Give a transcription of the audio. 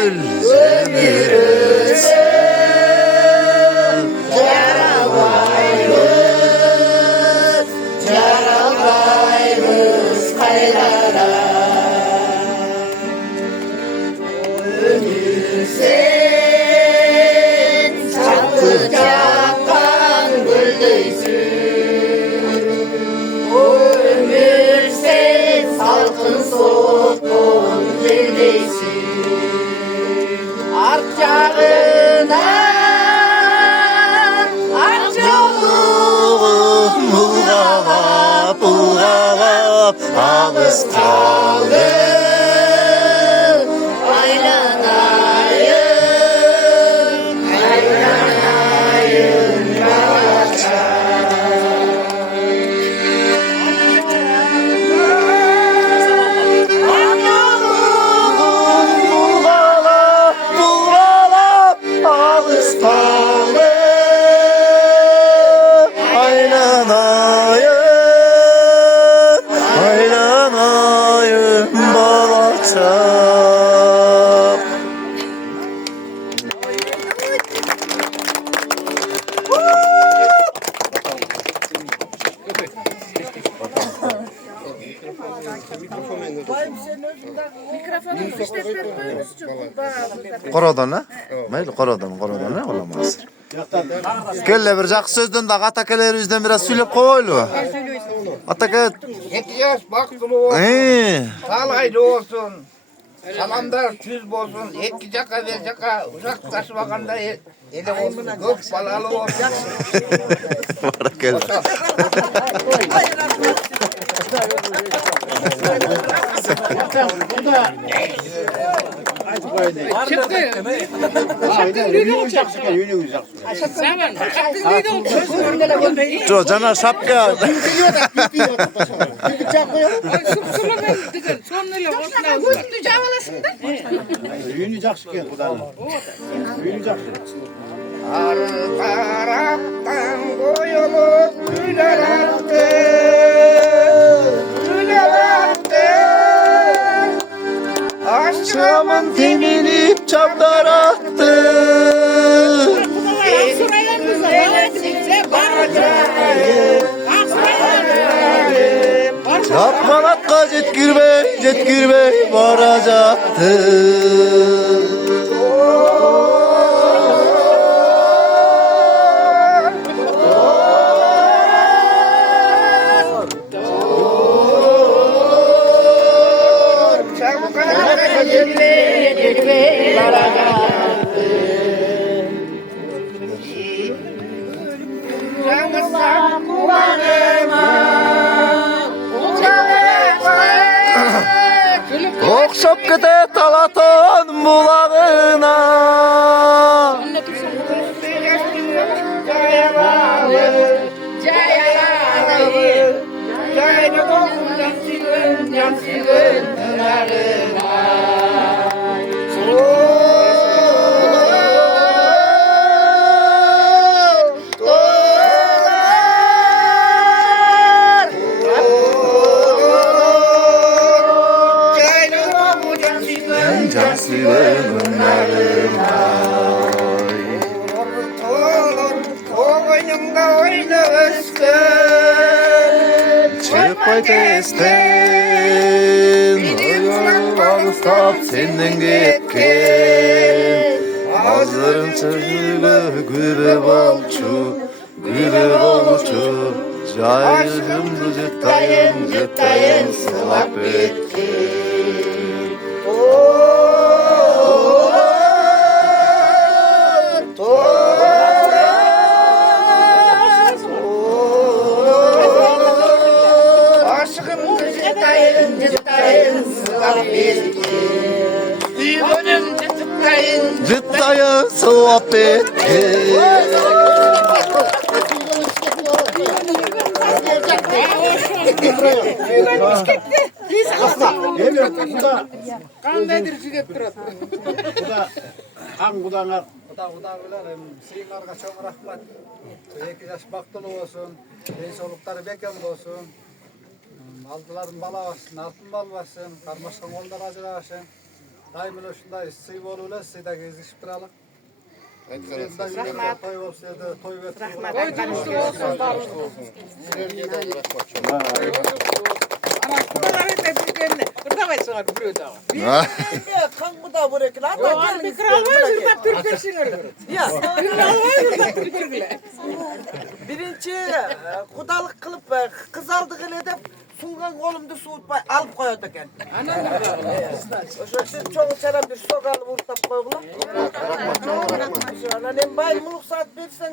özümüz Carabayımız kaylara Ölürsen çapkı yakan güldüysün Ölürsen salkın soğukun dildeysin Artacağına Artacağın Bulgavap Ağız kaldı Qoradan ha? Mayli qoradan ha olamaz. Kelle bir жақсы сөзден дағы атакелерімізден biraz сөйлеп қойылы. Атаке. 7 yaş baktım olsun. Salaylı olsun. Salamlar tüz bolsun. 2 jaka bir jaka uzak taşımaganda ele olsun. Көп balalı olsun. Barakallah. 저 전화 샵가. Arı taraftan koyulup güler attı. Aşçımın teminip çaplar attı. Çapmanakka jetkirmey varacaktı. Okşap gider Talat'ın bulağına. Çıkmay testen Alыстап senden кеткен Азырын чыгы гүрі болчу Жайымды жыттайын сылап кеткен Cıttayın sohbet Qandaydir jigep turadi. Құдаңар білерім, сыйыңарға чоң рахмат. 2 жаш бақтылы болсын, денсаулықтары бекем болсын. Алдыларын бала бассын, алтын бал бассын, қармашқан қолдар ажырашын. daim elə şunday sıy bolurlar, sizdə gezişib duralım. Rahmat. Toy olsun, toy ve Rahmat. Aykanüstü olsun. Ama kudaları tebrik Kudavay sonra bir daha. Kangu da buraya lan. Doğan bir kral var, hürmet Türk'ün Ya Bir kral var, hürmet Türk'ün birinci kudalık kılıp kız aldık hele de sungan kolumda soğutmay alıp koyardı eken. Siz çok selam bir soğanı vurtap koygular. Annem bayım muluk saat versen.